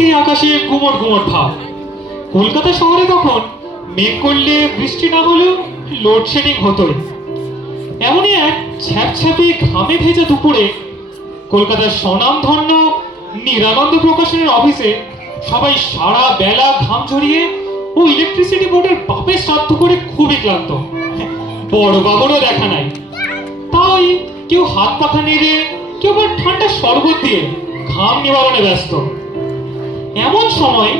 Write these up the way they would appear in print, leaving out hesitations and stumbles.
থেকেই আকাশে গুমট গুমট ভাব। কলকাতা শহরে তখন মেঘ করলে বৃষ্টি না হলেও লোডশেডিং হতোই। এমনই এক ছ্যাপছ্যাপে ঘামে ভেজা দুপুরে কলকাতার স্বনামধন্য নিরানন্দ প্রকাশনের অফিসে সবাই সারা বেলা ঘাম ঝরিয়ে ও ইলেকট্রিসিটি বোর্ডের বাপের শ্রাদ্ধ করে খুবই ক্লান্ত। বড় বাবুরও দেখা নাই। তাই কেউ হাত পাখা নেড়ে, কেউ আবার ঠান্ডা শরবত দিয়ে ঘাম নিবারণে ব্যস্ত। এমন সময়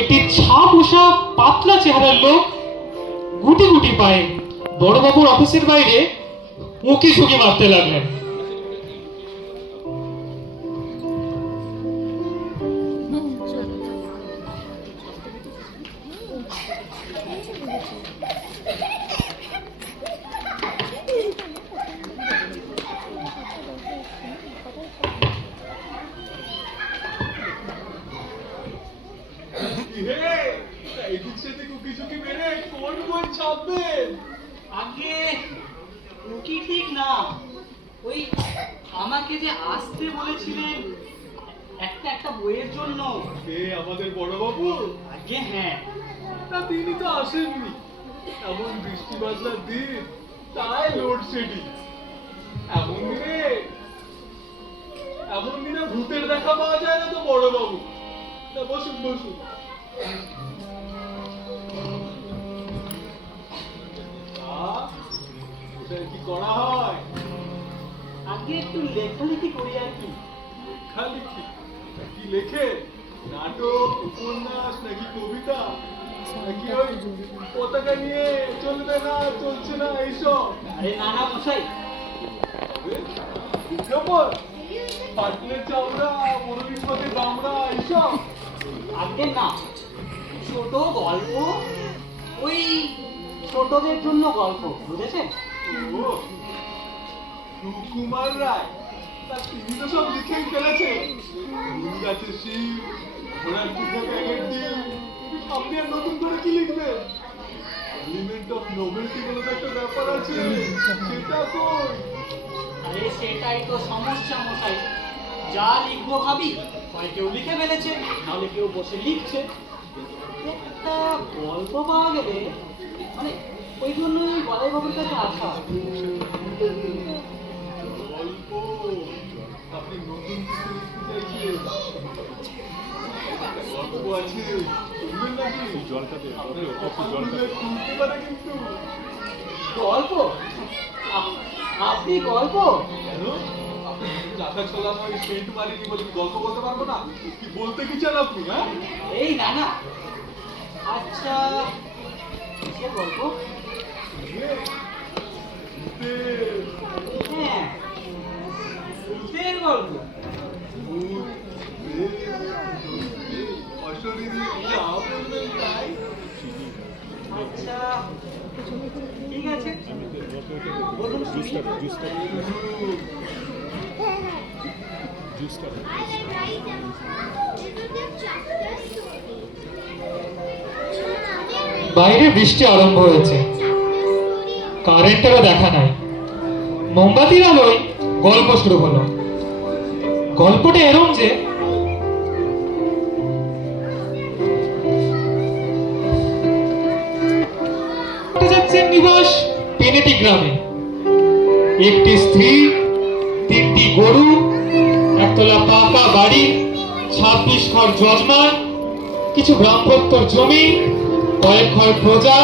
একটি ছা পোষা পাতলা চেহারার লোক গুটি গুটি পায়ে বড়বাবুর অফিসের বাইরে উঁকি ঝুঁকি মারতে লাগলেন। আগে উকি ঠিক না, ওই আমাকে যে আসতে বলেছিলেন একটা একটা বইয়ের জন্য। আমাদের বড় বাবু? আগে হ্যাঁ। তা তিনি তো আসেননি। এমন বৃষ্টি বাদলার দিন, তাই লোডশেডিং। এমন দিনে ভূতের দেখা পাওয়া যায় না তো বড় বাবু। বসুন বসুন। কি করা হয়? আগে একটু লেখালেখি করি আর কি। লেখালেখি? কি লেখে? নাটক, উপন্যাস নাকি কবিতা, নাকি ওই পতাকা নিয়ে চলবে না চলছে না এইসব? আরে নানা মশাই, বিজ্ঞাপন, পাটলের চামড়া, মুরগির সাথে গামড়া এইসব? আগে না, ছোট গল্প, ওই ছোটদের জন্য গল্প, বুঝেছেন? ও সুকুমার রায়, তা তিনি তো সব লিখেই ফেলেছে। নিম গাছের শিব, ঘোড়ার পিঠে ব্যাঙের ডিম। আপনি আর নতুন করে কি লিখবেন? এলিমেন্ট অফ নোবেলটি বলে তো একটা ব্যাপার আছে, সেটা কই? আরে সেটাই তো সমস্যা মশাই। যা লিখবো ভাবি, হয় কেউ লিখে ফেলেছে, নাহলে কেউ বসে লিখছে। একটা গল্প পাওয়া গেলে, মানে ওই জন্যই গলাই বাবুর কাছে আসা। গল্প? আপনি নতুন কিছু লিখতে চাইছেন? গল্প আছে, শুনবেন নাকি? আপনার কথাগুলো শুনতে পারে কিন্তু। গল্প? আপনি গল্প? কেন? আপনি চাকা চলানো ওই সেন্ট মারিনি বলে গল্প বলতে পারবো না? কি বলতে কি চান আপনি? হ্যাঁ, এই না না। আচ্ছা, কিসের গল্প? হ্যাঁ, ভূতের গল্প। আচ্ছা ঠিক আছে, বলুন শুনি। বাইরে বৃষ্টি আরম্ভ হয়েছে। কারেন্টেরও দেখা নাই। মোমবাতির আলোয় গল্প শুরু হলো। গল্পটা এরম যে, যাচ্ছেন নিবাস পেনেটি গ্রামে। একটি স্ত্রী, 3টি গরু, একতলা পাকা বাড়ি, 26 ঘর যজমান, কিছু গ্রামভত্তর জমি, কয়েক ঘর প্রজা,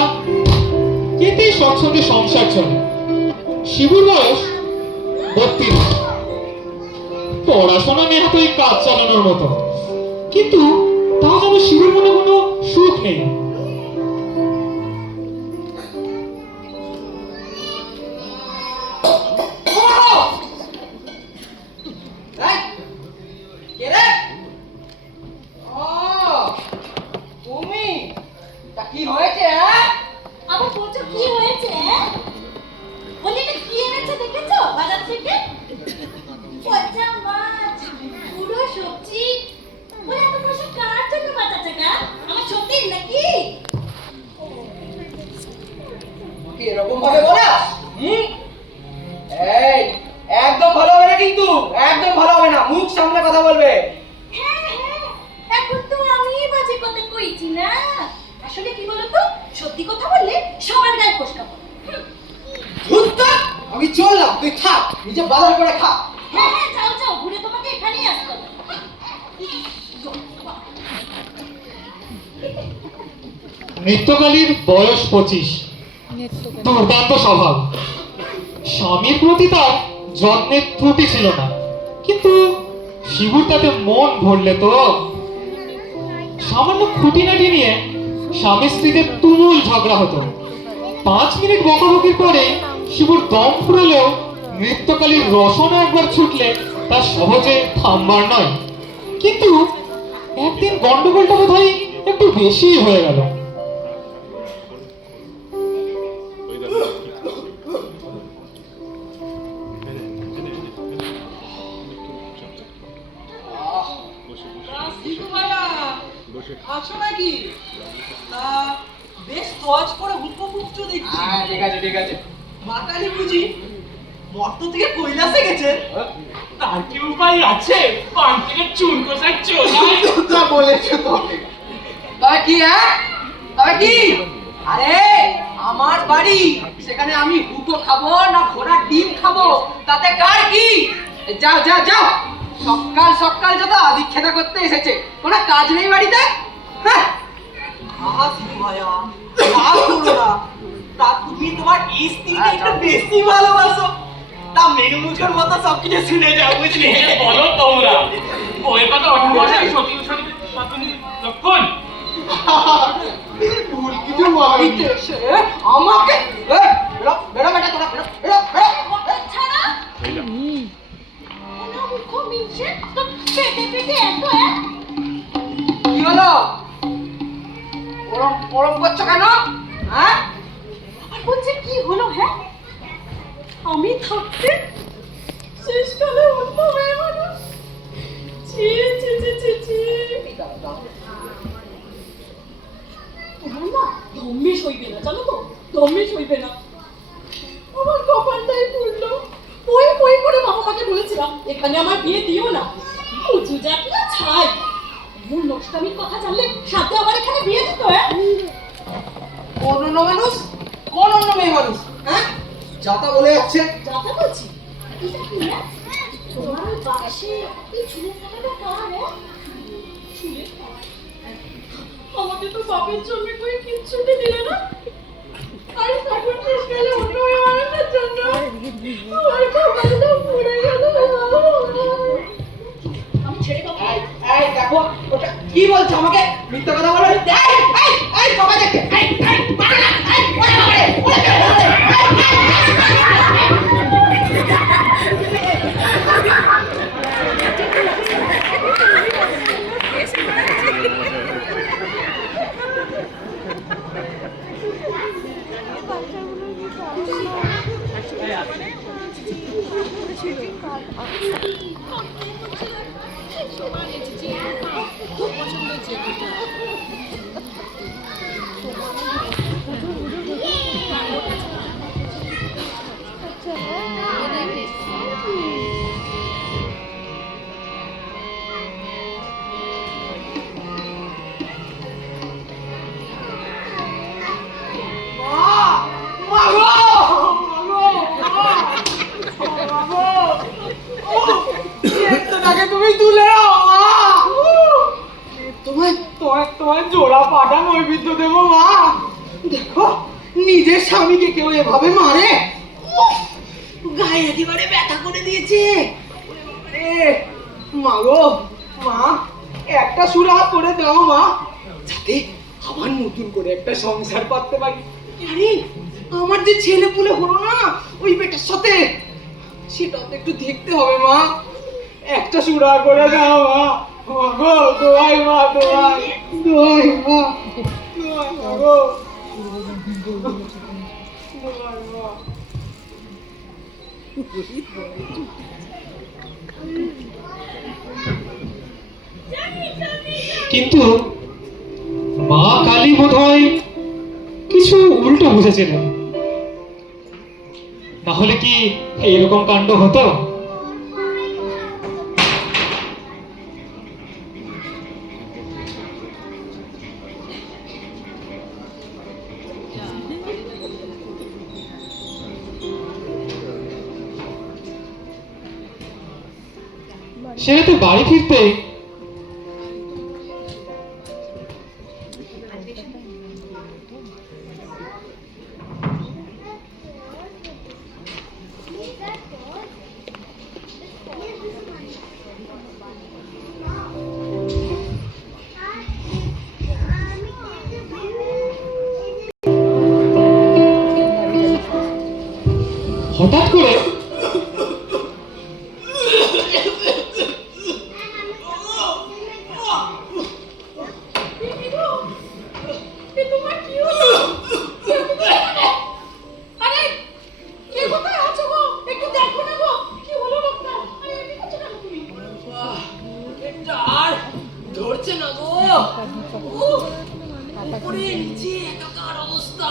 এতেই সংসদে সংসার চলে। শিবুর বয়স 32। পড়াশোনা নেই হাতে কাজ চালানোর মতো, কিন্তু তা যেন শিবুর মনে কোনো সুখ নেই। কি হয়েছে? আবার বলছো কি হয়েছে? বলি এটা কি এনেছে দেখেছো বাজার থেকে? পচা মাছ, পুরো সবজি। বলে এত পয়সা কার জন্য বাঁচাচ্ছে না? আমার সত্যি নাকি? আসলে কি বলতো, সত্যি কথা বললে সবার গায়ে ফসকা পড়ে। আমি চললাম, তুই থাক, নিজে বাজার করে খা। হ্যাঁ হ্যাঁ, যাও যাও, ঘুরে তোমাকে এখানেই আসতে হবে। নৃত্যকালীর বয়স 25, দুর্দান্ত স্বভাব। স্বামীর প্রতি তার যত্নের ত্রুটি ছিল না, কিন্তু শিবুর তাতে মন ভরলে তো। সামান্য খুঁটিনাটি নিয়ে স্বামী স্ত্রীদের তুমুল ঝগড়া হতো। 5 মিনিট বকাবকির পরে শিবুর দম ফুরালেও নৃত্যকালীর রসনা একবার ছুটলে তা সহজে থামবার নয়। কিন্তু একদিন গন্ডগোলটা বোধহয় একটু বেশিই হয়ে গেল। আছো নাকি? বেশ তোয়াজ করে হুটকো ফুটছো দেখছি। ঠিক আছে ঠিক আছে। মা কালী বুঝি মর্ত থেকে কৈলাসে গেছে? তার কি উপায় আছে? পান থেকে চুন কষার চোলাই। কথা বলেছো তুমি। তবে কি তবে কি? আরে আমার বাড়ি, সেখানে আমি হুকো খাবো না ঘোড়ার ডিম খাবো, তাতে কার কি? যাও যাও যাও, সকাল সকাল যত আদিক্ষেতা করতে এসেছে, কোনো কাজ নেই বাড়িতে। হ্যাঁ, আহা শিবু ভাইয়া, রাগ করো না। তা তুমি তোমার স্ত্রীকে একটু বেশি ভালোবাসো। তা মেনু মুখের মতো সবকিছু শুনে যাও, বুঝলি? বলো তোমরা বইয়ের কথা অঠুয়াশাই সত্যি সত্যি লক্ষণ। ভুল কিছু বলেনি। আমাকে বেরো বেরো বেটা, তোরা বেরো বেরো বেরো। ছাড়া ওনা মুখ মিনছে তো পেটে পেটে এত কি হলো? ওরম ওরম করছো কেন? হ্যাঁ, আর বলছে কি হলো? হ্যাঁ, আমি থাকতে শেষকালে অন্য মেয়ে মানুষ। ছি ছি ছি ছি ছি। তোমার না ধম্মে সইবে না, জানো তো, ধম্মে সইবে না। আমার কপালটাই পুড়লো। পই পই করে বাবা মাকে বলেছিলাম এখানে আমার বিয়ে দিও না। উঁচু জাত না ছাই। এমন নষ্টামির কথা জানলে সাথে আমার এখানে বিয়ে দিত। কোন অন্য মানুষ? কোন অন্য মেয়ে মানুষ? হ্যাঁ, যাতা বলে যাচ্ছে। যাতা বলছি, এটা কি না? তোমার বাক্সে এই চুলের কাটাটা কার? চুলের কাটা? আমাকে তো বাপের জন্য কই কিচ্ছুটি দিলে না। আর তখন শেষকালে অন্য মেয়ে মানুষের জন্য আমার কপালটা পুড়ে গেল। আমি ছেড়ে দেবো। এই দেখো, ওটা কি বলছো আমাকে? মিথ্যা কথা বলো। এই সবাই দেখে। মারো না, ওরে ওরে ওরে। তুমি তুলে তোমার জোড়া পাটা নৈবেদ্য দেবো মা। দেখো, নিজের স্বামীকে কেউ এভাবে মারে? গায়ে একেবারে ব্যথা করে দিয়েছে। মা গো মা, একটা সুরা করে দাও মা, যাতে আবার নতুন করে একটা সংসার পাততে পারি। আরে আমার যে ছেলে পুলে হলো না ওই বেটার সাথে, সেটা তো একটু দেখতে হবে মা। একটা সুরা করে দাও মা। মা গো, দোয়াই মা, দোয়াই দোয়াই মা, দোয়াই মা গো, দোয়াই মা। কিন্তু মা কালী বোধহয় কিছু উল্টো বুঝেছিলেন, না হলে কি এরকম কাণ্ড হতো? সে রাতে বাড়ি ফিরতে হঠাৎ করে এ তোমার কি হলো? আরে কে কোথায় আছো গো? একটু দেখো না গো, কি হলো লোকটা? আরে এমনি করছো কেন তুমি? এটা আর ধরছে না গো। উপরে নিচে একাকার অবস্থা।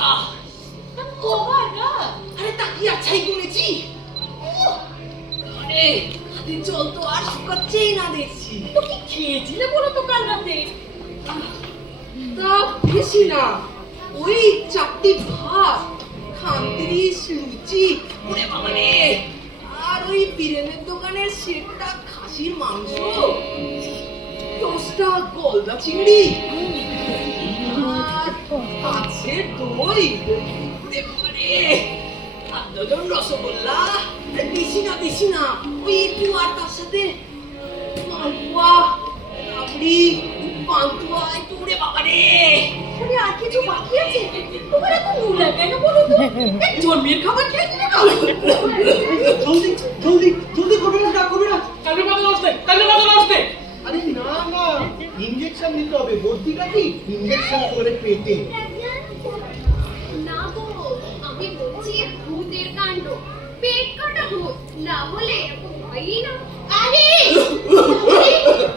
তোমার না? আরে তাকিয়ে আছাই করেছি। আরে হাতের জল তো আর শুকাচ্ছেই না দেখছি। তো কি খেয়েছিলে বলো তো কাল রাতে? তা বেশি না, ওই 4টি ভাত, খান্তিরিশ লুচি, ওরে বাবা রে, আর ওই বীরেনের দোকানের সেটটা খাসির মাংস, 10টা গলদা চিংড়ি, আর 5 দই, ওরে বাবা রে, আর 2 রসগোল্লা, বেশি না, ওই একটু আর তার সাথে মালপোয়া, রাবড়ি, পান্তুয়া, একটু ওরে বাবা রে। আরে আর কিছু বাকি আছে? তোমার এত নোলা কেন বলো তো? এই জন্মের খাবার খেয়েছিলে না? জলদি জলদি জলদি করবে না, করবে না। কালকে কত আসতে কালকে কত আসতে আরে না না, ইনজেকশন নিতে হবে। বদ্যিটা কি ইনজেকশন করে পেটে। না গো, আমি বলছি ভূতের কাণ্ড, পেট কাটা ভূত না হলে এরকম হয়ই না। আরে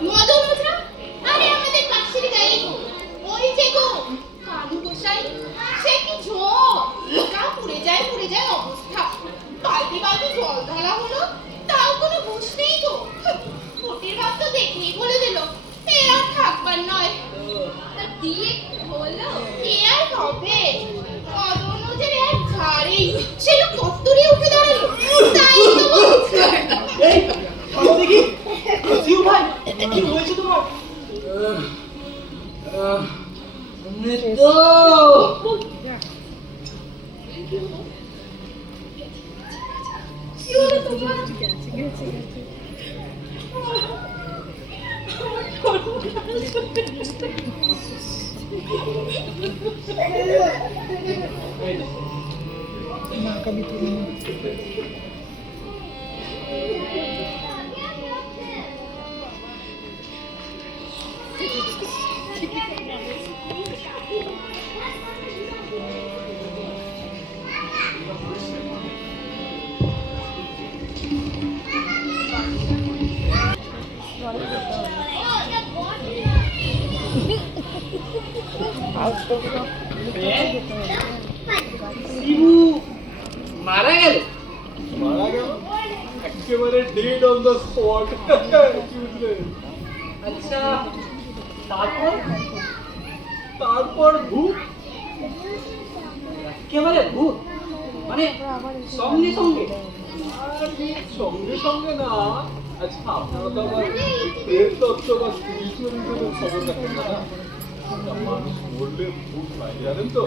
মদন ওঝা, আরে আমাদের পাশের গায়ে গো, ওই যে গো কালু গোসাই, সে কি ঝোঁকা পুড়ে যায় অবস্থা। বালতি বালতি জল ঢালা হলো, তাও কোনো হুঁশ নেই গো। ওটির ভাব তো দেখেই বলে দিল এ আর থাকবার নয়। তা দিয়ে হলো এ আর হবে? মদন ওঝার এক ঝাড়েই সে লোক কত্তরে উঠে দাঁড়ালো। তাই তো বলছি। এই থামো দেখি। সিউ ভাই, কি হয়েছে তোমার? মৃত্যু কি হলো তোমার? শিবু মারা গেল। মারা গেল একেবারে ডেড অন দ্য স্পট। কি বুঝলে? আচ্ছা, তারপর তারপর ভূত। একেবারে ভূত মানে সঙ্গে সঙ্গে? আর সঙ্গে সঙ্গে না। আচ্ছা, আপনারা তো আবার প্রেত তত্ত্ব বা স্পিরিচুয়ালিজমের খবর রাখেন না। একটা মানুষ মরলে ভূত হয় জানেন তো।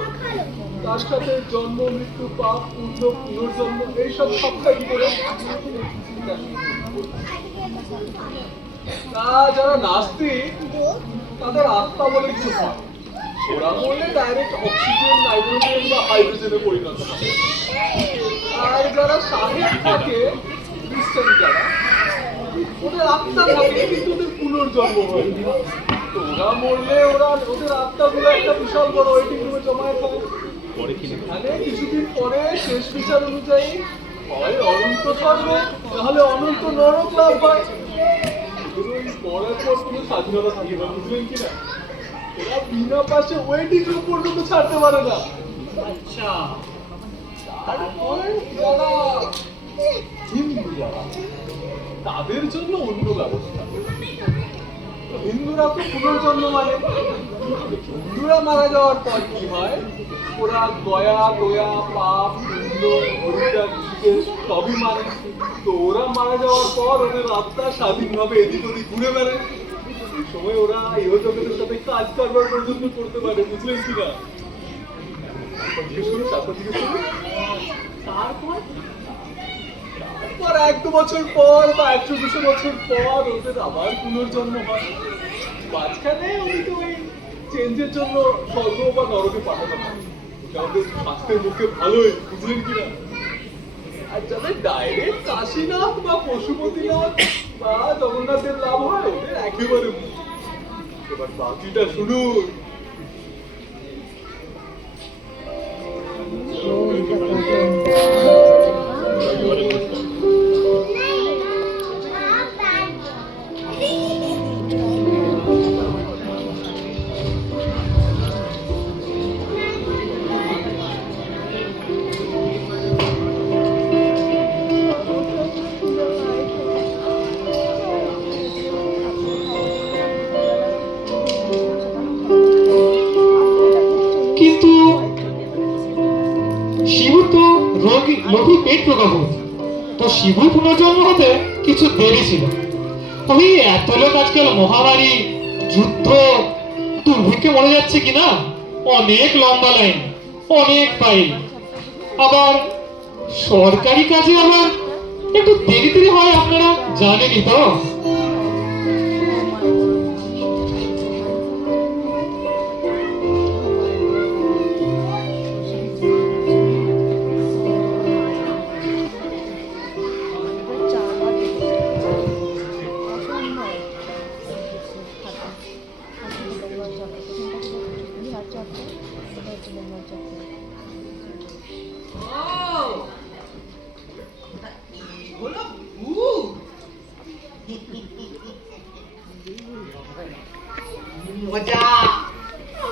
তার সাথে জন্ম মৃত্যু পাপ পুণ্য পুনর্জন্ম এইসব সবটাই কি করে। তা যারা নাস্তিক তাদের আত্মা বলে কিছু হয়। ওরা মরলে ডাইরেক্ট অক্সিজেন নাইট্রোজেন বা হাইড্রোজেনে পরিণত হয়। আর যারা সাহেব থাকে খ্রিস্টান যারা, ওদের আত্মা থাকে কিন্তু ওদের পুনর্জন্ম হয়। তো ওরা মরলে ওদের আত্মাগুলো একটা বিশাল বড় ওয়েটিং রুমে জমায়েত হয়। এখানে কিছুদিন পরে শেষ বিচার অনুযায়ী হয় অনন্ত স্বর্গ তাহলে অনন্ত নরক লাভ হয়। ওই মরার পর কোনো স্বাধীনতা থাকে না, বুঝলেন কিনা? এরা বিনা পাশে ওয়েটিং রুম পর্যন্ত ছাড়তে পারে না। আচ্ছা, তারপর যারা হিন্দু যারা, তাদের জন্য অন্য ব্যবস্থা। হিন্দুরা তো পুনর্জন্ম মানে হিন্দুরা মারা যাওয়ার পর কি হয়, ওরা গয়া টয়া পাপ পুণ্য অন্য হরিটা ঋষিকেশ সবই মানে। তো ওরা মারা যাওয়ার পর ওদের আত্মা স্বাধীনভাবে এদিক ওদিক ঘুরে বেড়ায়। এই সময় ওরা ইহজগতের সাথে কাজ কারবার পর্যন্ত করতে পারে, বুঝলেন কিনা? তারপর 1-2 বছর পর বা 100-200 বছর পর ওদের আবার পুনর্জন্ম হয়। মাঝখানে ওদেরকে ওই চেঞ্জের জন্য স্বর্গ বা নরকে পাঠানো হয়। এটা ওদের স্বাস্থ্যের মুখে ভালোই, বুঝলেন কিনা? আর যাদের ডাইরেক্ট কাশীনাথ বা পশুপতিনাথ বা জগন্নাথের লাভ হয় ওদের একেবারে মুখ। এবার বাকিটা শুনুন। কিন্তু শিবু তো লোভী পেট প্রকাবত, তো শিবুর পুনর্জন্ম হতে কিছু দেরি ছিল। ওই এত লোক আজকাল মহামারী, যুদ্ধ, দুর্ভিক্ষে মরে যাচ্ছে কিনা, অনেক লম্বা লাইন, অনেক ফাইল, আবার সরকারি কাজে আবার একটু দেরি দেরি হয়, আপনারা জানেনই তো। হলো ভূত। মজা,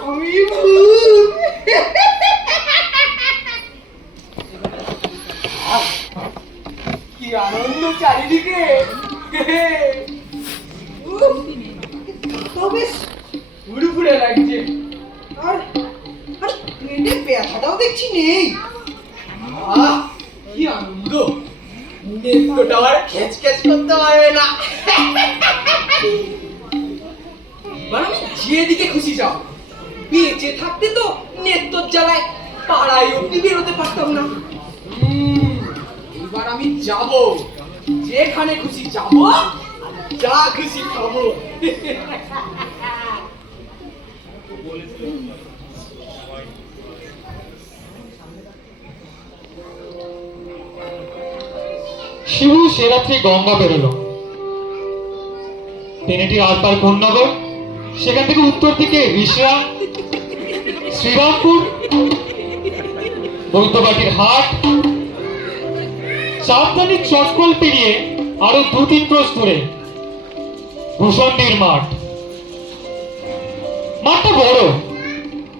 আমি ভূত। কি আনন্দ চারিদিকে। তো বেশ ফুরফুরে লাগছে। আর আর পেটে ব্যথাটাও দেখছি নেই। কি আনন্দ, নেত্রটা আর খেচ খেচ করতে পারবে না। এবার আমি যেদিকে খুশি যাও। বেঁচে থাকতে তো নেত্রর জ্বালায় পাড়ায় অব্দি বেরোতে পারতাম না। এবার আমি যাব, যেখানে খুশি যাব, যা খুশি খাবো। শিবু সে রাত্রে গঙ্গা বেরোলো। ট্রেনেটি আরপার কোন্নগর, সেখান থেকে উত্তর দিকে রিষড়া, শ্রীরামপুর, বৈদ্যবাটির হাট, চাঁদদানির চটকল পেরিয়ে আরো 2-3 ক্রোশ দূরে ভূষণ্ডির মাঠ। মাঠটা বড়,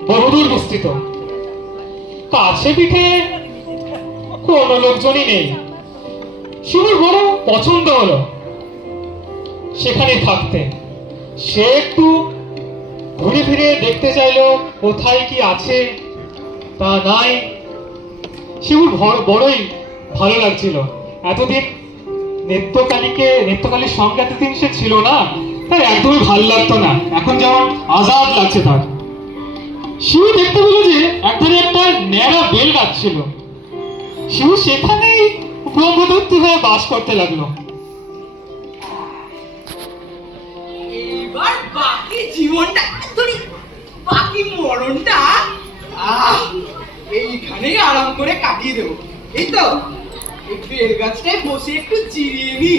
বহুদূর বিস্তৃত, কাছে পিঠে কোনো লোকজনই নেই। শিবুর বড় পছন্দ হলো সেখানে থাকতে। সে একটু ঘুরে ফিরে দেখতে চাইলো কোথায় কি আছে, তা নাই। শিবুর বড়ই ভালো লাগছিল। এতদিন নেত্রকালীর সঙ্গে এতদিন সে ছিল না, তাই একদমই ভালো লাগতো না। এখন যেমন আজাদ লাগছে তার। শিবু দেখতে পেল যে একধারে একটা ন্যাড়া বেল গাছ ছিল। শিবু সেখানেই ব্রহ্মদত্তি হয়ে বাস করতে লাগলো। এইবার বাকি জীবনটা, বাকি মরণটা এইখানেই আরাম করে কাটিয়ে দেবো। এই তো এই বেল গাছটায় বসে একটু চিরিয়ে নি।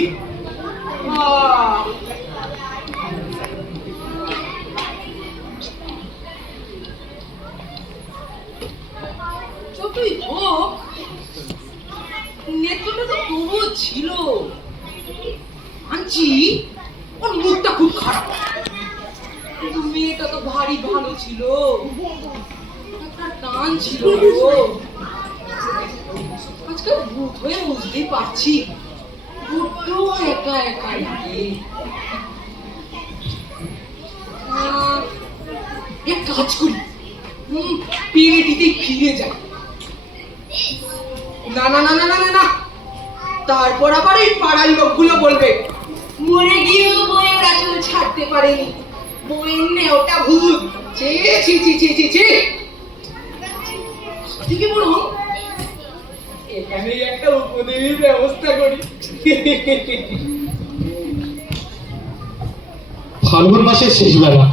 যতই হোক নেত্রটা তো তবুও ছিল। আনছি ওর মুখটা খুব খারাপ, কিন্তু মেয়েটা তো ভারী ভালো ছিল, একটা টান ছিল। আজকাল ভূত হয়ে বুঝতেই পারছি বড্ড একা একা লাগে। এক কাজ করি, পেরেটিতেই ফিরে যাই। না না না না না না না, তারপর আবার এই পাড়ার লোকগুলো বলবে মরে গিয়েও বইয়ের আঁচল ছাড়তে পারেনি, বইয়ের নেওটা ভূত। ছি ছি ছি ছি ছি ছি। ঠিকই বলুন, এখানেই একটা উপদেশের ব্যবস্থা করি। ফাল্গুন মাসের শেষ বেলা,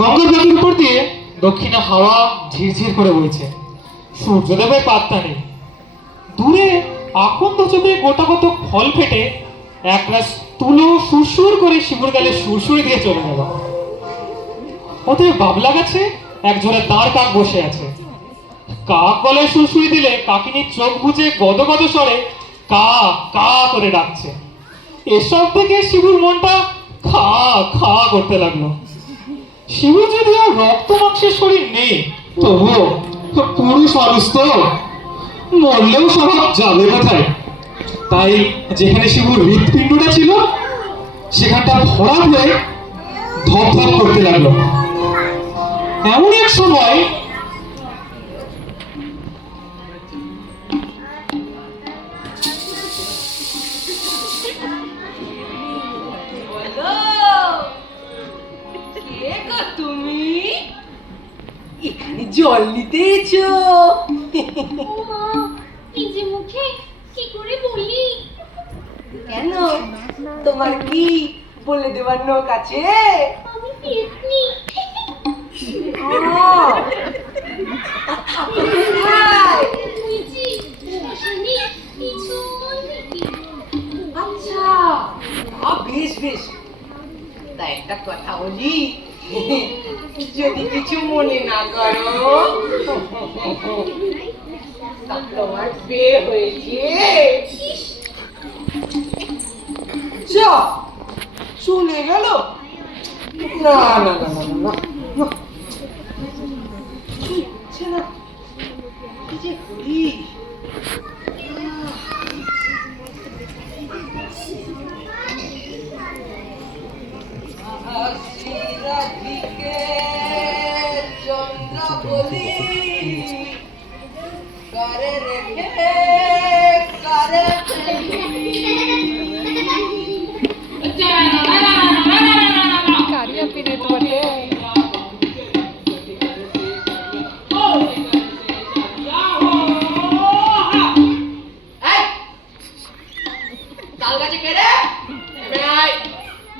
গঙ্গার নদীর উপর দিয়ে দক্ষিণা হাওয়া ঝিরঝির করে বইছে। সূর্যদেবের পাত্তা নেই। দূরে আকন্দ চোখে গোটা কত ফল ফেটে একরাশ তুলো সুরসুর করে শিবুর গালে সুরসুরি দিয়ে চলে গেল। ওদের বাবলা গাছে এক ঝোলা দাঁড় কাক বসে আছে। কাক গলায় সুরসুরি দিলে কাকিনীর চোখ বুজে গদ গদ স্বরে কা কা করে ডাকছে। এসব থেকে শিবুর মনটা খা খা করতে লাগলো। শিবুর যদিও রক্ত মাংসের শরীর নেই, তবুও পুরুষ মানুষ তো, মরলেও স্বভাব যাবে কোথায়। তাই যেখানে শিবুর হৃৎপিণ্ডটা ছিল সেখানটা ভরা হয়ে ধপ ধপ করতে লাগলো। এমন এক সময় কে গো তুমি? এখানে জল নিতে এসো। মা, নিজে মুখে কি করে বলি? কেন, তোমার কি বলে দেওয়ার নোক আছে? আমি পেতনি। বুঝি, শ্মশানে পিছন দিকে। আচ্ছা, বেশ বেশ। তা একটা কথা বলি, যদি কিছু মনে না করো, তা তোমার বিয়ে হয়েছে। যা, চলে গেল। না না না না না না, হচ্ছে না। কি যে করি? রাধিকে চন্দ্র বলি করে রেখে করে তাল গাছে কেড়ে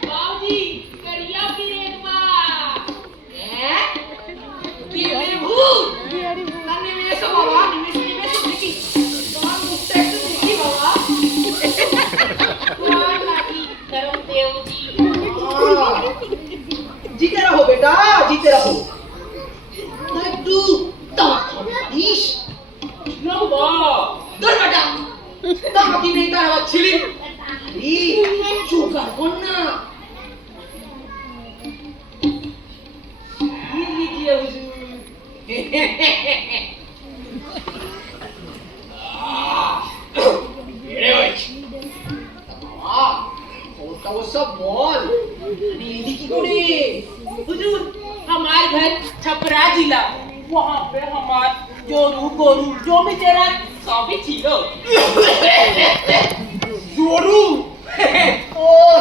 বাউজি করিয়া পিরেমা হ্যাঁ কি রে ভূত না নেমে এসো বাবা, নেমে এসো দেখি তোমার মুখটা একটু দেখি বাবা। তোমার নাকি কারণ দেউজি জিতে রাখো বেটা, জিতে রাখো। একটু তাড়াতাড়ি না বাবা, তোর বেটা তামাকি নেই, তার আবার ছিলি চোখার কন্যা हमारे घर छपरा जिला, वहाँ पे हमार जोरू गोरू जो भी तेरा सभी चीजों जोरू और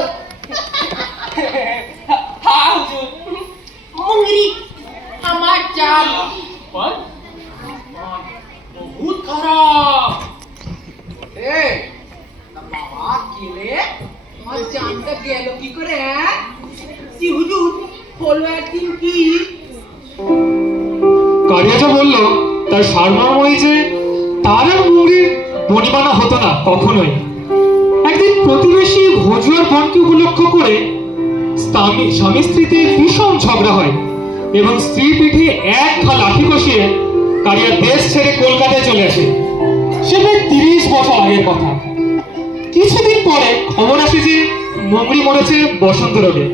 हाँ हुजूर मुंगरी हमार चाल पर बहुत खराब বাবা কিলে আমার জানটা গেল কি করে? হ্যাঁ কি হুজুর বললো একদিন কি কারিয়াজা বলল তার সারমর্মই যে তার আর মুঙ্গির বনিমানা হতো না কখনোই। একদিন প্রতিবেশী ভজুয়ার বোনকে উপলক্ষ করে স্বামী স্ত্রীতে ভীষণ ঝগড়া হয় এবং স্ত্রী পিঠে এক ঘা লাঠি কষিয়ে কারিয়া দেশ ছেড়ে কলকাতায় চলে আসে। সে প্রায় 30 বছর আগের কথা। কিছুদিন পরে খবর আসে যে মুঙ্গি মরেছে বসন্ত রোগে।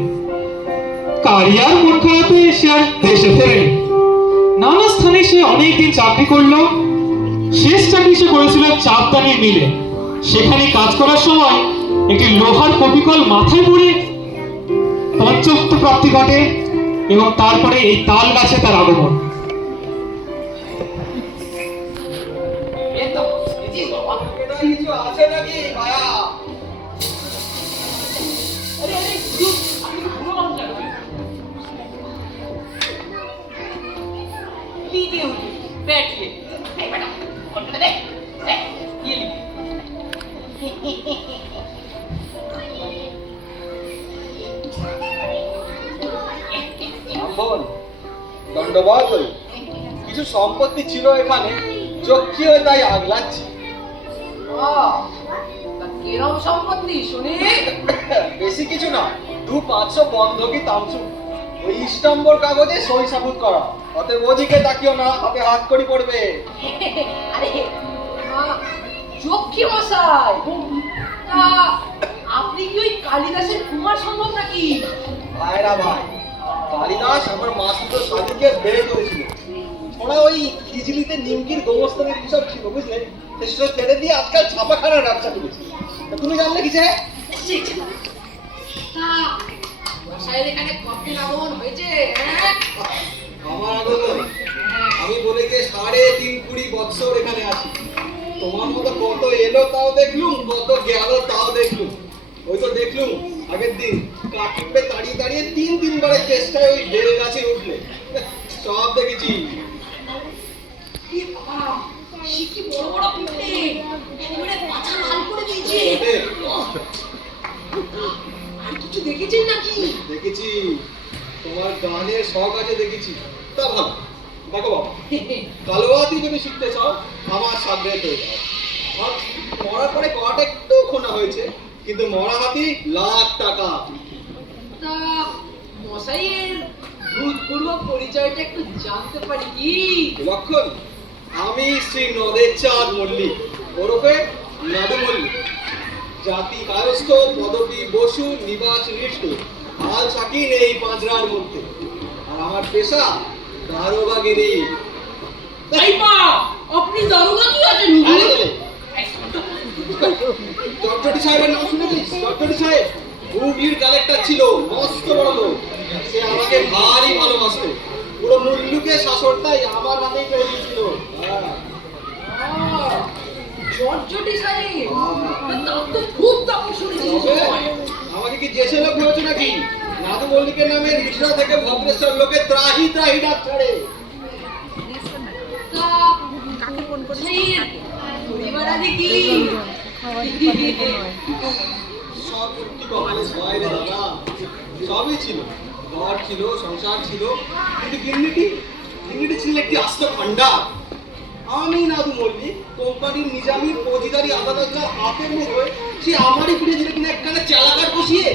কারিয়ার মন খারাপে সে আর দেশে ফেরেনি। নানা স্থানে সে অনেকদিন চাকরি করলো। শেষ চাকরি সে করেছিল চাপদানির মিলে। সেখানে কাজ করার সময় একটি লোহার কপিকল মাথায় পড়ে পঞ্চত্ব প্রাপ্তি ঘটে এবং তারপরে এই তাল গাছে তার আগমন। এতো জি দিয়ে উঠি बैठिए এই বেটা কোনটা দে দে ये ली ব্রাহ্মণ দণ্ডবাদ হই। কিছু সম্পত্তি ছিল এখানে, চক্ষি হয়ে তাই আগলাচ্ছি। কিরম সম্পত্তি শুনি? বেশি কিছু না, 200-500 বন্ধকি তামসু, ওই ইস্টাম্বর কাগজে সই সাবুত করা। অতএব ওদিকে তাকিও না, হাতে হাত করি পড়বে। আরে চক্ষি মশাই, তা আপনি কি ওই কালিদাসের কুমার সম্ভব নাকি? ভাইরা ভাই, কালিদাস আমার মাসুতো সাদিকে বেড়ে করেছিল। ওরা ওই খিজলিতে নিমকির গোবস্থানের হিসাব ছিল, বুঝলে? সেসব ছেড়ে দিয়ে আজকাল ছাপাখানার ব্যবসা করেছি। তা তুমি জানলে কিসে? তা মশাইয়ের এখানে কতদিন আগমন হয়েছে? হ্যাঁ? আমার আগমন আমি বলে গিয়ে 3.5 বছর এখানে আছি। তোমার মতো কত এলো তাও দেখলুম, কত গেল তাও দেখলুম। ওই তো দেখলুম আগের দিন কাঠুপে দাঁড়িয়ে দাঁড়িয়ে 3 বারের চেষ্টায় ওই বেল গাছে উঠলে। সব দেখেছি। এ বাবা, সে কি বড় বড় পিঁপড়ে, একেবারে পাছা লাল করে দিয়েছে। বটে। আর কিছু দেখেছেন নাকি? দেখেছি, তোমার গানের শখ আছে দেখেছি। তা ভালো, দেখো বাবা, কালোয়াতি যদি শিখতে চাও আমার সামনে হয়ে যাও। আর মরার পরে কটা একটু খোনা হয়েছে, কিন্তু মরা হাতি লাখ টাকা। তা মশাইয়ের ভূতপূর্ব পরিচয়টা একটু জানতে পারি কি? লক্ষণ, আমি শ্রী নদের চাঁদ মল্লিক, ওরফে নাদু মল্লিক। জাতি কায়স্থ, পদবী বসু, নিবাস নিষ্ঠ, হাল সাকিন এই পাঁচরার মধ্যে। আর আমার পেশা দারোগাগিরি। এই মা আপনি দারোগা কি আছেন আরে বলে, চটচটি সাহেবের নাম শুনেছিস? চটচটি সাহেব হুগলির কালেক্টর ছিল, মস্ত বড় লোক। সে আমাকে ভারী ভালোবাসতো। পুরো মুল্লুকে শাসনটাই আমার হাতেই করে দিয়েছিল। জর্জটি সাহেব, তার তো খুব দাম শুনেছি। তবে আমাকে কি জেসে লোক ভেবেছো নাকি? নাদু মল্লিকের নামে রিসরা থেকে ভদ্রেশ্বর লোকে ত্রাহি ত্রাহি ডাক ছাড়ে। তা মশাইয়ের পরিবার আদি কি? সব সত্যি কখনো সবাই রে দাদা, সবই ছিল। ঘর ছিল, সংসার ছিল, কিন্তু গিন্নিটি ছিল একটি আস্ত ভান্ডার। আমি নাদু মল্লিক কোম্পানির নিজামী ফৌজিদারি আদালতটা হাতের মুঠোয়, সে আমারই ফিরে দিলে কিনা একখানা চালাকার বসিয়ে।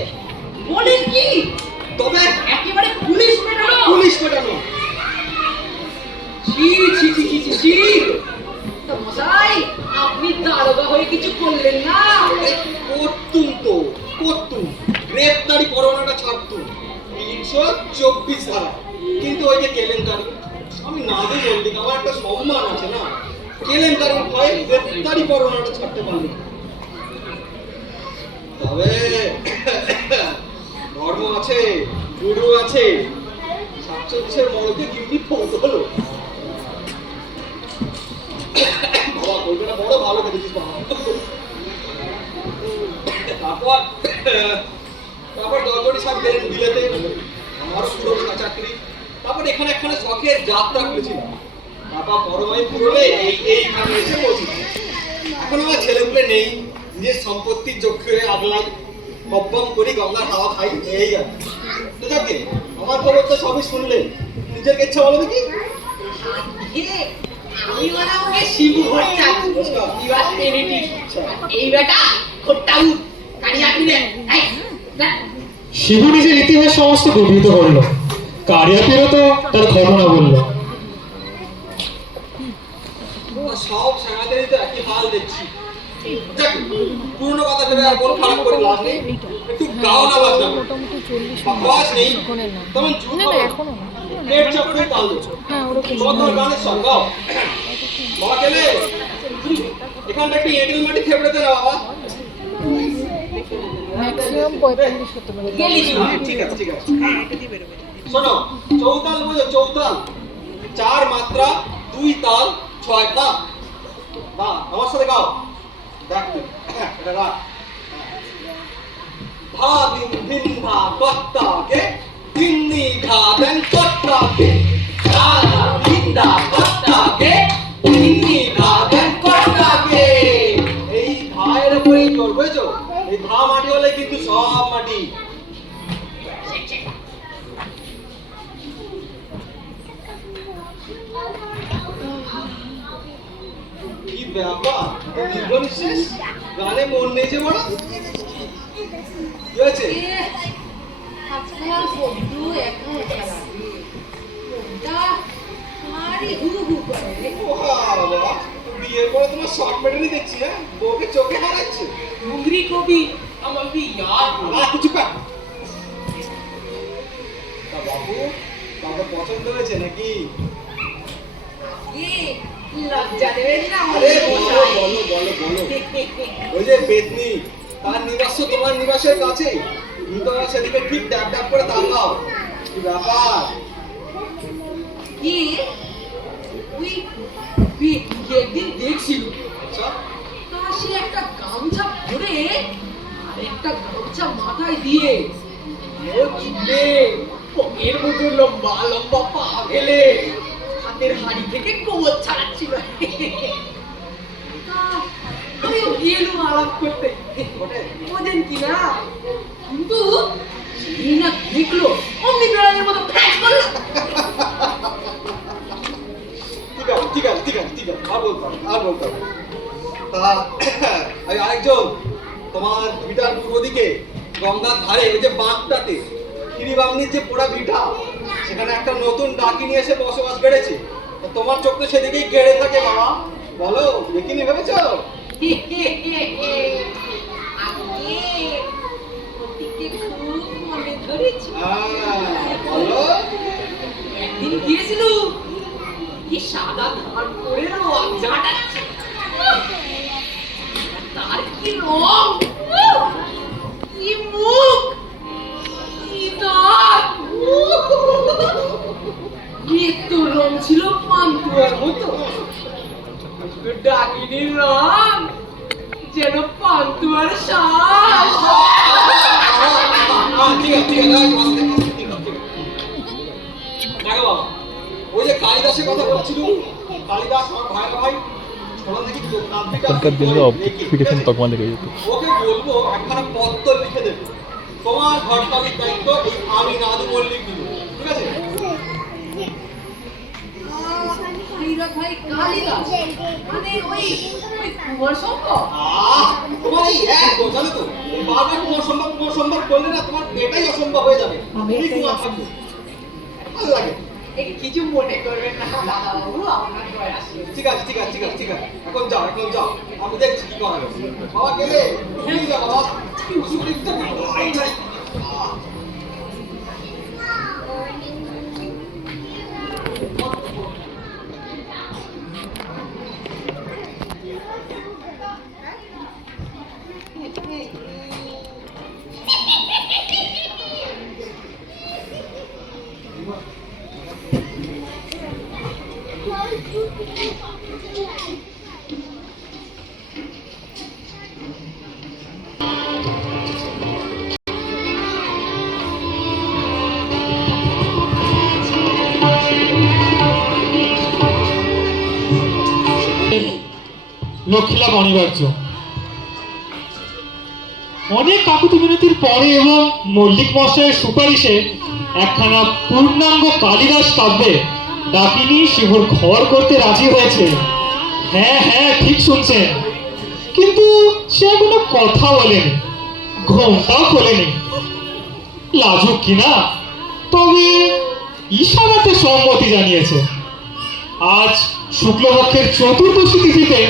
বলেন কি? তবে একেবারে পুলিশ মেটানো? পুলিশ পেটানো। ছি ছি ছি ছি ছি ছি। তা মশাই, আপনি দারোগা হয়ে কিছু করলেন না? করতুম তো, করতুম। গ্রেপ্তারি পরোয়ানাটা ছাড়তুম 324 ধারা। কিন্তু ওই যে কেলেঙ্কারি, আমি নাদু মল্লিক, আমার একটা সম্মান আছে না। কেলেঙ্কারির ভয়ে গ্রেপ্তারি পরোয়ানাটা ছাড়তে পারলি। তবে ধর্ম আছে, গুরু আছে। 47 মরকে গিন্নি ফোন হলো। বাবা কলকাতা বড় ভালো দেখেছিস বাবা। তারপর দরবারি সাহেব গেলেন বিলেতে, আমারও পুরো চাকরি। তারপর এখানে একখানে শখের যাত্রা খুলেছিলাম। বাবা বড়মাই পুরোলে এইখানে এসে পৌঁছেছি। এখন আমার ছেলেগুলো নেই, নিজের সম্পত্তির যোগ্য হয়ে আগলাই, বব্বম করি, গঙ্গার হাওয়া খাই, এই আর কি। তো যাকে আমার খবর তো সবই শুনলে, নিজের ইচ্ছা বলো দেখি। আমি ওরা ওকে শিবু ভট্টাচার্য, নিবাস এডিটি। এই বেটা খোট্টাউ কারিয়া পিনে। শিবু নিজের ইতিহাস সমস্ত বিবৃত করলো। কারিয়াপিরও তো তার ঘটনা বলল। সব সেনাদেরই তো একই হাল দেখছি। যাক, পুরনো কথা ভেবে আর কোনো খারাপ করে লাভ নেই। একটু গাও না বাজনা বয়স নেই তেমন চুপ করো। পেট চাপড়ে তাল দো। কত গানের সব গাও। বাবা গেলে এখানটা একটু এঁটেল মাটি থেবড়ে দে না বাবা। ম্যাক্সিমাম 45 হতে পারে। ঠিক আছে ঠিক আছে। শোনো, চৌতাল বোঝো? চৌতাল 4 মাত্রা, 2 তাল, 6 পা। না আমার সাথে গাও। দেখ এটা গা। ভা দিন দিন ভা কত্তা কে, দিন্নি ঘা দেন কত্তা কে, ভা দিন দা ব্যাপার দীর্ঘ নিঃশ্বাস গানে মন নেই যে বড় কি হয়েছে আজকাল আর বন্ধু একা একা লাগে মনটা ভারী হু হু করে রে। বাবা বিয়ের পরে তোমার শর্ট মেটারি দেখছি হ্যাঁ বউকে চোখে হারাচ্ছে मुंगरी को भी हम अभी याद না কিছু পা বাবু বাবা পছন্দ হয়েছে নাকি কি লজ্জা দেবেন না আরে আমাদের বলো মশাই। বলো বলো বলো ওই যে পেতনি তার নিবাস তোমার নিবাসের কাছে তুমি তো সেদিকে ঠিক ড্যাপ ড্যাপ করে তাকাও কি ব্যাপার কি তুই একদিন দেখছিল আচ্ছা তা সে একটা গামছা পরে আর একটা গামছা মাথায় দিয়ে ও চুলে পকের মতো লম্বা লম্বা পা ফেলে হাতের হাড়ি থেকে কোমর ছাড়াচ্ছিল তা আমিও গেলুম আলাপ করতে বোঝেন কি না কিন্তু সেই না দেখলো অমনি বেড়ালের মতো ফ্যাস করলো ঠিক আছে ঠিক আছে ঠিক আছে ঠিক আছে আর বলতাম তা আমি আরেকজন তোমার ভিটার পূর্ব দিকে গঙ্গার ধারে ওই যে বাঁকটাতে ক্ষীরিবামনির যে পোড়া ভিটা সেখানে একটা নতুন ডাকিনী এসে বসবাস বেড়েছে তো তোমার চোখ তো সেদিকেই গেড়ে থাকে বাবা বলো দেখিনি ভেবেছো আগে ওদিকে খুব মনে ধরেছে বলো একদিন গিয়েছিল কি সাদা ধান করে রং জাটাচ্ছে তার কি রং কি মুখ কি দাঁত মৃত্যু রং ছিল পান্তুয়ার মতো ডাকিনীর রং যেন পান্তুয়ার শ্বাস ঠিক আছে দেখো বাবা ওই যে কালিদাসের কথা বলছিল কালিদাস আমার ভাইয়ের ভাই ওরা নাকি কাব্যিটা এখনকার দিনের অবজেক্টিফিকেশন তকমা দেখে যেত ওকে বলবো একখানা পত্র লিখে দেবে তোমার ঘরকালির দায়িত্ব এই আমি নাদু মল্লিক দিব ঠিক আছে ভাই কালিদাস মানে ওই কুমার শঙ্কর তোমার এই এক জানো তো এই বারবার তোমার সম্ভব করলে না তোমার এটাই অসম্ভব হয়ে যাবে তুমি তোমার থাকবে ভালো লাগে কিছু মনে করবেন না দাদাবাবু আপনার দয়া আছে ঠিক আছে ঠিক আছে ঠিক আছে ঠিক আছে এখন যাও আমি দেখছি কি করা যাবে বাবা গেলে ঠিক আছে বাবা সুবিধা ভাই নাই লক্ষ্মীলাভ অনিবার্য অনেক কাকুতি মিনতির পরে এবং মল্লিক মশাইয়ের সুপারিশে একখানা পূর্ণাঙ্গ কালিদাস কাব্যে ডাকিনী শিবুর ঘর করতে রাজি হয়েছে। হ্যাঁ হ্যাঁ ঠিক শুনছেন, কিন্তু সে কোনো কথা বলেনি, ঘোমটাও খোলেনি। লাজুক কিনা, তবে ইশারাতে সম্মতি জানিয়েছে। আজ শুক্লপক্ষের চতুর্দশী তিথিতে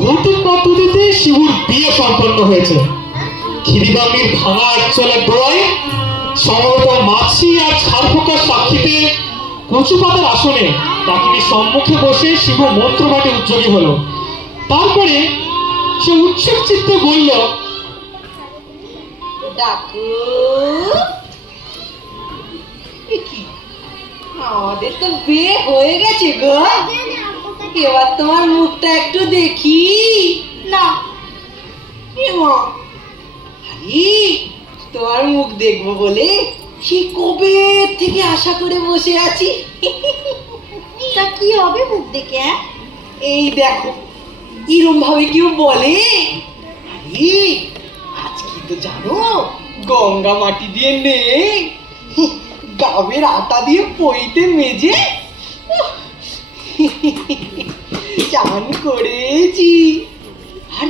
ভৌতিক পদ্ধতিতে শিবুর বিয়ে সম্পন্ন হয়েছে। ক্ষীরিবামনির ভাঙা একচলের দোয়ায় সম্ভবত মাছি আর ছাড়পোকার সাক্ষীতে কচু পাতার আসনে ডাকিনীর সম্মুখে বসে শিব মন্ত্রপাঠে উদ্যোগী হলো। তারপরে সে উৎসুক চিত্তে বলল, ডাকু কি আমাদের তো বিয়ে হয়ে গেছে গো, এবার তোমার মুখটা একটু দেখি না। এমা আরে তোমার মুখ দেখবো বলে সে কবে থেকে আশা করে বসে আছি। তা কি হবে মুখ দেখে? এই দেখো এরম ভাবে কেউ বলে? আরে আজ কি তো জানো গঙ্গা মাটি দিয়ে নেই, গাবের আটা দিয়ে পইতে মেজে চান করেছি। আর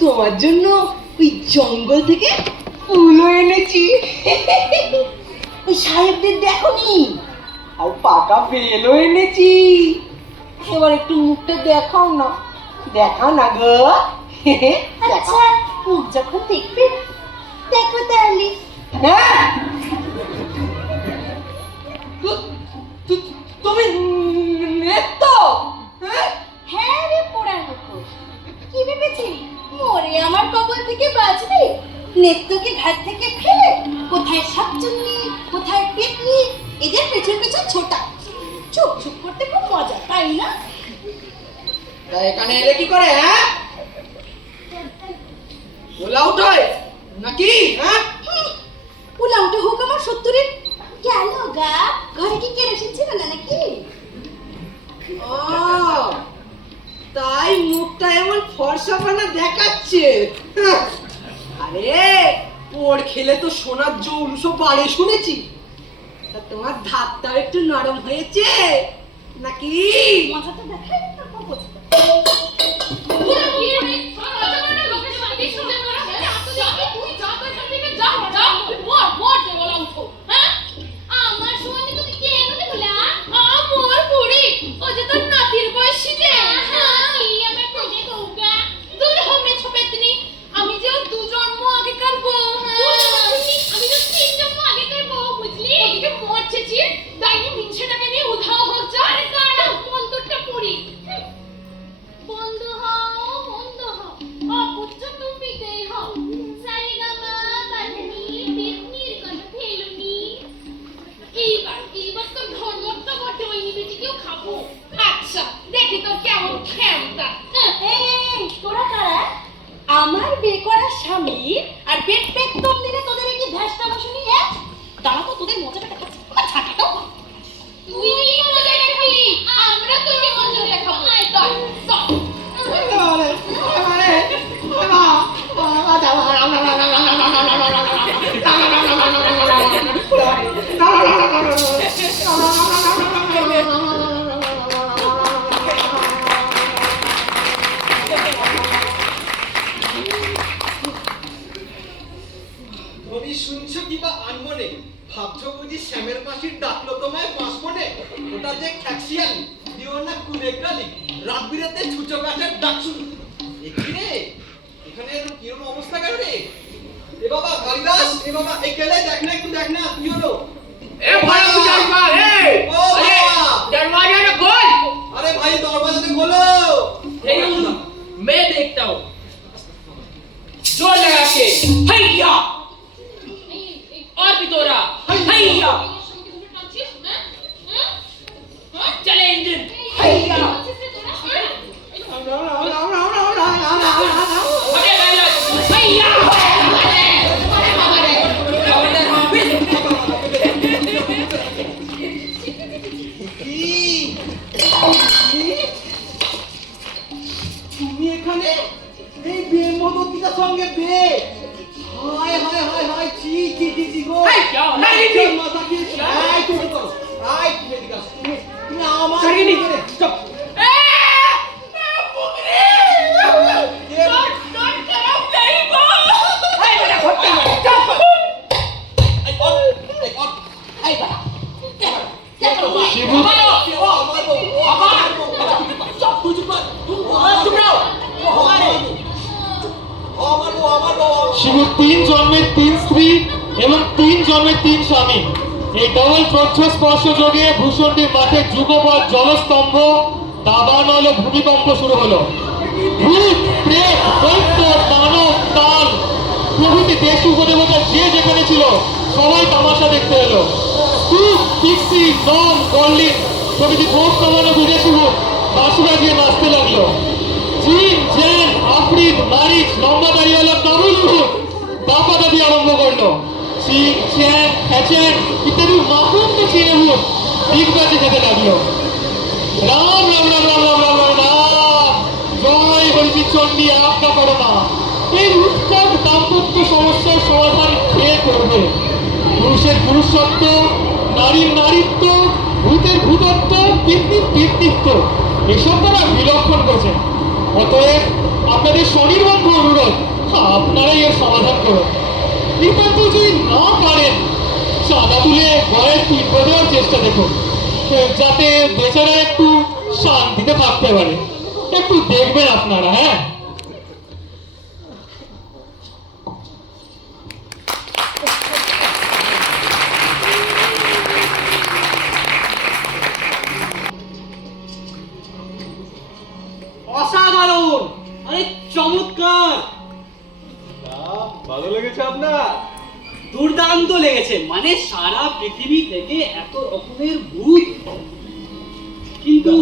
তোমার জন্য ওই জঙ্গল থেকে ফুলও এনেছি। ওই সাহেবদের দেখোনি, আর পাকা বেলও এনেছি। এবার একটু মুখটা দেখাও না, দেখাও না গো। আচ্ছা মুখ যখন দেখবে দেখো তাহলে। হ্যাঁ, তুমি নেত্য? হ্যাঁ, হ্যাঁ রে পোড়ার মুখো, কি ভেবেছিলি মরে আমার কবল থেকে বাঁচবে? নেত্রকে ঘাট থেকে ফেলে কোথায় শাকচুন্নি কোথায় পেতনি এদের পেছন পেছন ছোটা। চুপ চুপ করতে খুব মজা, তাই না? তা এখানে এলে কি করে? হ্যাঁ, ওলা উঠোয় নাকি? হ্যাঁ, পোলা উঠে হোক আমার সত্তরের। গেল গা, ঘরে কি কেরোসিন ছিল না নাকি? ও তাই মুখটা এমন ফর্সাপানা দেখাচ্ছে। আরে ওর খেলে তো সোনার জৌলুসও বাড়ে শুনেছি। তা তোমার ধাতটাও একটু নরম হয়েছে নাকি? মজাটা দেখাই তারপর বুঝতে। আমার সময় তুমি কেন দেখলা আমার বুড়ি ও যে তোর নাতির বয়সী রে আমার কোনে কৌগা দূর হবে ছোপেতনি আমি যে দু জন্ম আগেকার বউ আমি তো 3 জন্ম আগেকার বউ বুঝলি ওদিকে মরছেছি ডাইনি মিনছেটাকে নিয়ে উধাও হোক যা আরে দাঁড়া বন্ধুটা পুরি বন্ধ হও অপুত্র তুমি দেই হও সারিগামা বাজনি পেতনির কথা ফেলুনি এইবার তো ধর্মটা বটে ওই বেটিকেও খাবো। আচ্ছা দেখি তোর কেমন ক্ষমতা। এই তোরা কারা? আমার বেকরা স্বামী আর পেট পেট তোম দিলে তোদের এই যে ধ্যাসটা বসনি। দাঁড়া তো তোদের মজাটা দেখাচ্ছি, আমার ছাটাটাও কর। তুই মজা দেখাবি আমরা তোকে মজা দেখাবো। আয় চল চল তুমি শুনছো কিবা আনমনে? ভাবছো বুঝি শ্যামের মাসির ডাকলো তোমায় পাঁচমনে? ওটা যে খ্যাক্সিয়ালি দিও না কুলেকালি রাত বিরাতে ছুচো গাছের ডাক শুনি। এখানে এখানে এরকম কিরকম অবস্থা কেন রে? এ বাবা কালিদাস, এ বাবা এই গেলে দেখ না, একটু দেখ না কি হলো? এ ভাই দরজা রে, ও বাবা দরওয়াজা খোল। আরে ভাই দরজাটা খোলো। এই मैं देखता हूँ जोर लगा के हैया और भी दोहरा हैया चले इंजन हैया अरे हैया তুমি এখানে এই বেমদতিটার সঙ্গে বে হায় হায় হায় হায় ছি ছি ছি ছি গো এই क्या हो रहा है এই মাথা কি এই তুমি করো আই তুমি এদিকে আসো তুমি আমার সরিনি চুপ ए मुगरे डॉट डॉट तरफ नहीं बोल ए मेरा घोटा चुप এই অন এই অন এই বাবা কে করো শিবু ও আমার বউ ও আমার বউ চুপ তুই চুপ চুপ রাও ও আমার বউ আমার বউ শিবু 3 জন্মের 3 স্ত্রী এবং 3 জন্মের 3 স্বামী। এই ডবল স্পর্শ যোগে ভূষণটির মাঠে যুগপৎ জলস্তম্ভ দাবানল ভূমিকম্প শুরু হলো। ভূত প্রেত দৈত্য দানব কাল প্রভৃতি দেশ উপদেবতা যে যেখানে ছিল সবাই তামাশা দেখতে এলো। স্তূপ পিক্সি নম গর্লিন প্রভৃতি ভোট কমানো বিদেশি ভূত বাঁশি বাজিয়ে নাচতে লাগলো। জিন জ্যান আফরিদ মারিচ লম্বা দাড়িওয়ালা কাবুল ভূত দাপা দাবি আরম্ভ করলো। চিং চ্যান হ্যাচেন ইত্যাদি মাকুন্দ চিনে ভূত দিগবাজি খেতে লাগলো। রাম রাম রাম রাম রাম রাম রাম রাম জয় হরিজি চণ্ডী আজ্ঞা করো না। এই উৎকট দাম্পত্য সমস্যার সমাধান কে করবে? পুরুষের পুরুষত্ব, নারীর নারীত্ব, ভূতের ভূতত্ব, পিতৃর পিতৃত্ব এসব তারা বিলক্ষণ করছেন। অতএব আপনাদের স্বনির্বন্ধ অনুরোধ, আপনারাই এর সমাধান করুন। নিতান্ত যদি না পারেন, চাঁদা তুলে ভয়ের তুলে দেওয়ার চেষ্টা দেখুন, যাতে বেচারা একটু শান্তিতে থাকতে পারে। একটু দেখবেন আপনারা। হ্যাঁ, অসাধারণ, আরে চমৎকার, ভালো লেগেছে আপনার? দুর্দান্ত লেগেছে। মানে সারা পৃথিবী থেকে এত রকমের ভূত। কিন্তু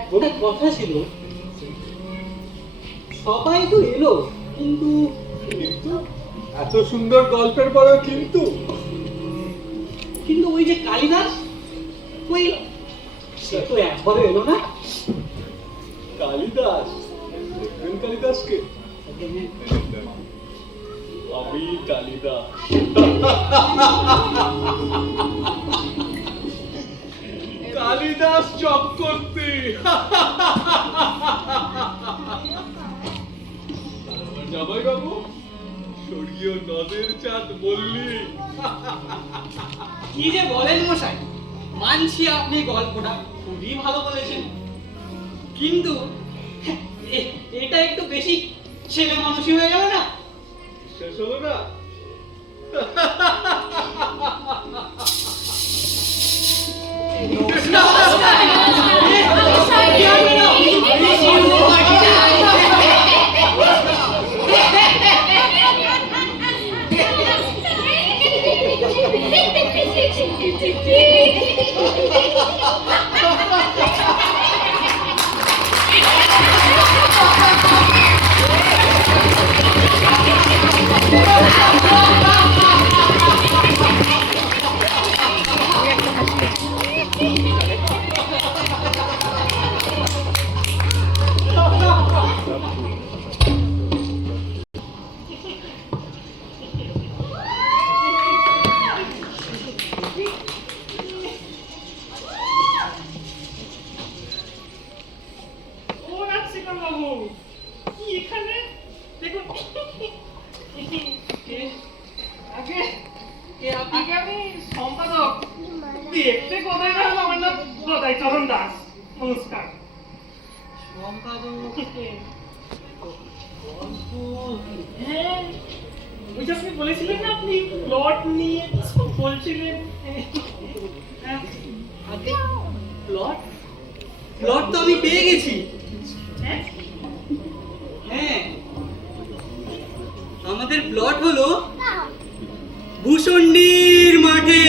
একটা কথা ছিল, সবাই তো এলো, কিন্তু কিন্তু এত সুন্দর গল্পের পরেও কিন্তু কিন্তু ওই যে কালিদাস, ওই সে তো একবারও এলো না। কালিদাস, দেখবেন কালিদাসকে? আমি কালিদাস। কালিদাস চক্রবর্তী। জামাই বাবু, স্বর্গীয় নদের চাঁদ মল্লিক। কি যে বলেন মশাই, মানছি আপনি গল্পটা খুবই ভালো বলেছেন, কিন্তু এটা একটু বেশি ছেলে মানুষই হয়ে গেল না? শেষ হলো না? আপনি বলেছিলেন না আপনি প্লট নিয়ে বলছিলেন। প্লট প্লট তো আমি পেয়ে গেছি। হ্যাঁ, আমাদের প্লট হলো ভূষণ্ডির মাঠে।